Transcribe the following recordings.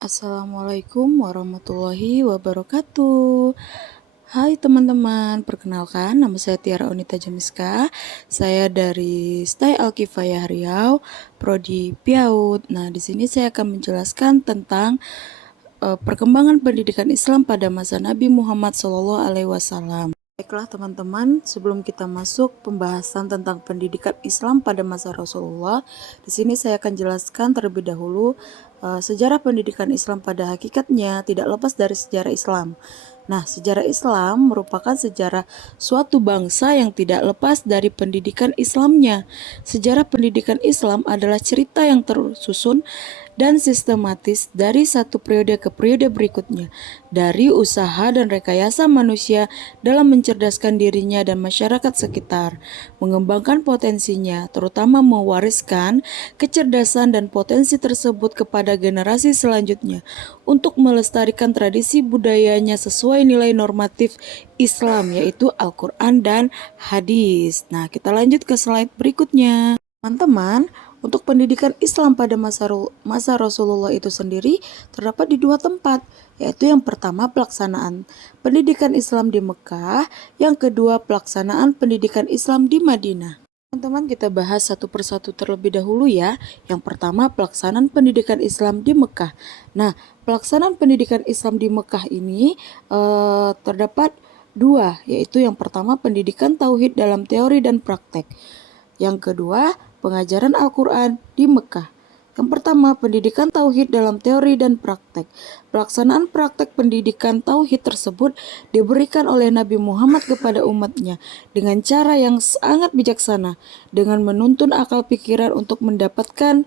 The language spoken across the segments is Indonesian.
Assalamualaikum warahmatullahi wabarakatuh. Hai teman-teman, perkenalkan nama saya Tiara Onita Jamiska. Saya dari STAI Alkifayah Riau, Prodi PIAUD. Nah, di sini saya akan menjelaskan tentang perkembangan pendidikan Islam pada masa Nabi Muhammad SAW. Baiklah teman-teman, sebelum kita masuk pembahasan tentang pendidikan Islam pada masa Rasulullah, di sini saya akan jelaskan terlebih dahulu sejarah pendidikan Islam pada hakikatnya tidak lepas dari sejarah Islam. Nah, sejarah Islam merupakan sejarah suatu bangsa yang tidak lepas dari pendidikan Islamnya. Sejarah pendidikan Islam adalah cerita yang tersusun dan sistematis dari satu periode ke periode berikutnya, dari usaha dan rekayasa manusia dalam mencerdaskan dirinya dan masyarakat sekitar, mengembangkan potensinya, terutama mewariskan kecerdasan dan potensi tersebut kepada generasi selanjutnya untuk melestarikan tradisi budayanya sesuai nilai normatif Islam, yaitu Al-Quran dan hadis. Nah, kita lanjut ke slide berikutnya. Teman-teman, untuk pendidikan Islam pada masa Rasulullah itu sendiri terdapat di dua tempat, yaitu yang pertama pelaksanaan pendidikan Islam di Mekah, yang kedua pelaksanaan pendidikan Islam di Madinah. Teman-teman, kita bahas satu persatu terlebih dahulu ya. Yang pertama pelaksanaan pendidikan Islam di Mekah. Nah, pelaksanaan pendidikan Islam di Mekah ini terdapat dua, yaitu yang pertama pendidikan tauhid dalam teori dan praktek. Yang kedua, pengajaran Al-Quran di Mekah. Yang pertama, pendidikan tauhid dalam teori dan praktek. Pelaksanaan praktek pendidikan tauhid tersebut diberikan oleh Nabi Muhammad kepada umatnya dengan cara yang sangat bijaksana, dengan menuntun akal pikiran untuk mendapatkan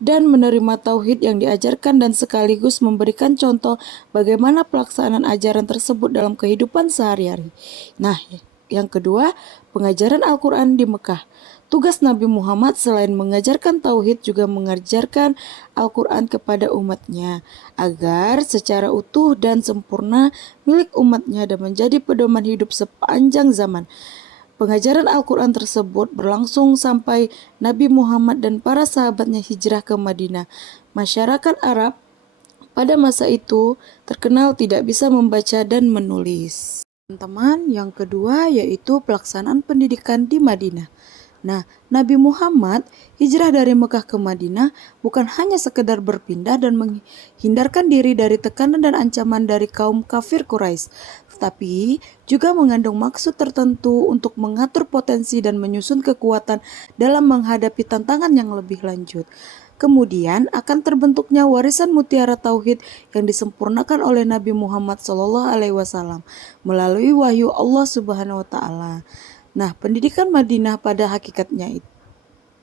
dan menerima tauhid yang diajarkan dan sekaligus memberikan contoh bagaimana pelaksanaan ajaran tersebut dalam kehidupan sehari-hari. Nah, yang kedua, pengajaran Al-Quran di Mekah. Tugas Nabi Muhammad selain mengajarkan tauhid juga mengajarkan Al-Quran kepada umatnya agar secara utuh dan sempurna milik umatnya dan menjadi pedoman hidup sepanjang zaman. Pengajaran Al-Quran tersebut berlangsung sampai Nabi Muhammad dan para sahabatnya hijrah ke Madinah. Masyarakat Arab pada masa itu terkenal tidak bisa membaca dan menulis. Teman-teman, yang kedua yaitu pelaksanaan pendidikan di Madinah. Nah, Nabi Muhammad hijrah dari Mekah ke Madinah bukan hanya sekedar berpindah dan menghindarkan diri dari tekanan dan ancaman dari kaum kafir Quraisy, tetapi juga mengandung maksud tertentu untuk mengatur potensi dan menyusun kekuatan dalam menghadapi tantangan yang lebih lanjut. Kemudian akan terbentuknya warisan mutiara tauhid yang disempurnakan oleh Nabi Muhammad SAW melalui wahyu Allah Subhanahu wa taala. Nah, pendidikan Madinah pada hakikatnya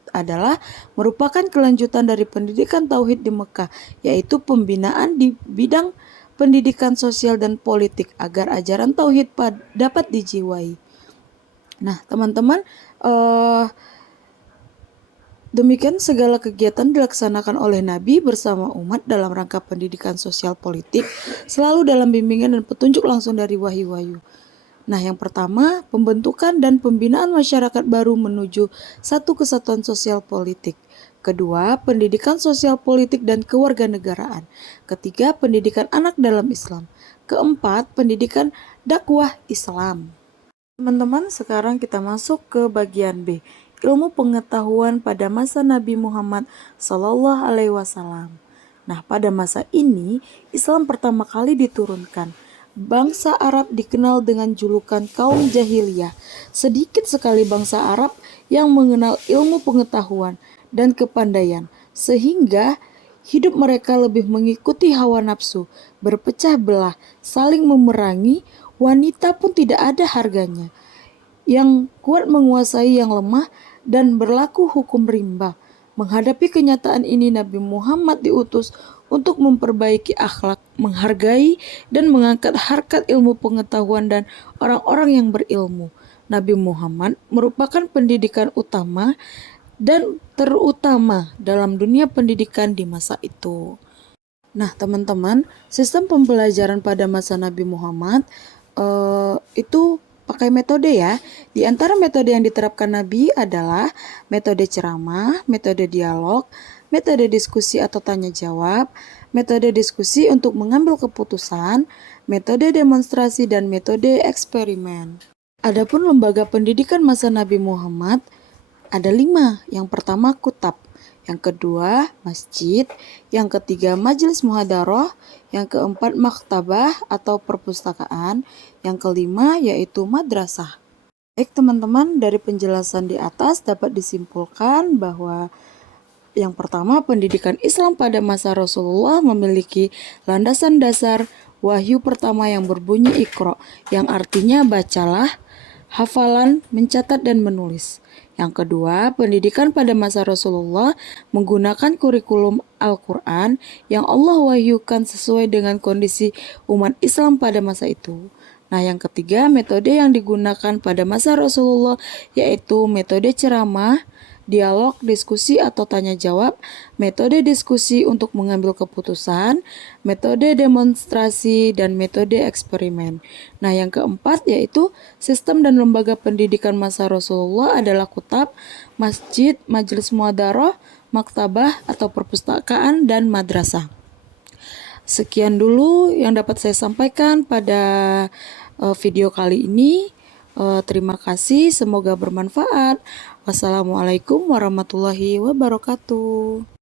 adalah merupakan kelanjutan dari pendidikan tauhid di Mekah, yaitu pembinaan di bidang pendidikan sosial dan politik agar ajaran tauhid dapat dijiwai. Nah, teman-teman, demikian segala kegiatan dilaksanakan oleh Nabi bersama umat dalam rangka pendidikan sosial politik, selalu dalam bimbingan dan petunjuk langsung dari wahyu-wahyu. Nah, yang pertama, pembentukan dan pembinaan masyarakat baru menuju satu kesatuan sosial politik. Kedua, pendidikan sosial politik dan kewarganegaraan. Ketiga, pendidikan anak dalam Islam. Keempat, pendidikan dakwah Islam. Teman-teman, sekarang kita masuk ke bagian B, ilmu pengetahuan pada masa Nabi Muhammad SAW. Nah, pada masa ini, Islam pertama kali diturunkan. Bangsa Arab dikenal dengan julukan kaum jahiliyah. Sedikit sekali bangsa Arab yang mengenal ilmu pengetahuan dan kepandaian, sehingga hidup mereka lebih mengikuti hawa nafsu, berpecah belah, saling memerangi, wanita pun tidak ada harganya. Yang kuat menguasai yang lemah dan berlaku hukum rimba. Menghadapi kenyataan ini, Nabi Muhammad diutus untuk memperbaiki akhlak, menghargai, dan mengangkat harkat ilmu pengetahuan dan orang-orang yang berilmu. Nabi Muhammad merupakan pendidikan utama dan terutama dalam dunia pendidikan di masa itu. Nah, teman-teman, sistem pembelajaran pada masa Nabi Muhammad itu pakai metode ya. Di antara metode yang diterapkan Nabi adalah metode ceramah, metode dialog, metode diskusi atau tanya jawab, metode diskusi untuk mengambil keputusan, metode demonstrasi, dan metode eksperimen. Adapun lembaga pendidikan masa Nabi Muhammad ada 5. Yang pertama kutab, yang kedua masjid, yang ketiga majelis muhadaroh, yang keempat maktabah atau perpustakaan, yang kelima yaitu madrasah. Baik teman-teman, dari penjelasan di atas dapat disimpulkan bahwa yang pertama, pendidikan Islam pada masa Rasulullah memiliki landasan dasar wahyu pertama yang berbunyi Iqra, yang artinya bacalah, hafalan, mencatat, dan menulis. Yang kedua, pendidikan pada masa Rasulullah menggunakan kurikulum Al-Quran yang Allah wahyukan sesuai dengan kondisi umat Islam pada masa itu. Nah, yang ketiga, metode yang digunakan pada masa Rasulullah yaitu metode ceramah, dialog, diskusi atau tanya jawab, metode diskusi untuk mengambil keputusan, metode demonstrasi, dan metode eksperimen. Nah, yang keempat yaitu sistem dan lembaga pendidikan masa Rasulullah adalah kutab, masjid, majelis muhadaroh, maktabah atau perpustakaan, dan madrasah. Sekian dulu yang dapat saya sampaikan pada video kali ini. Terima kasih, semoga bermanfaat. Wassalamualaikum warahmatullahi wabarakatuh.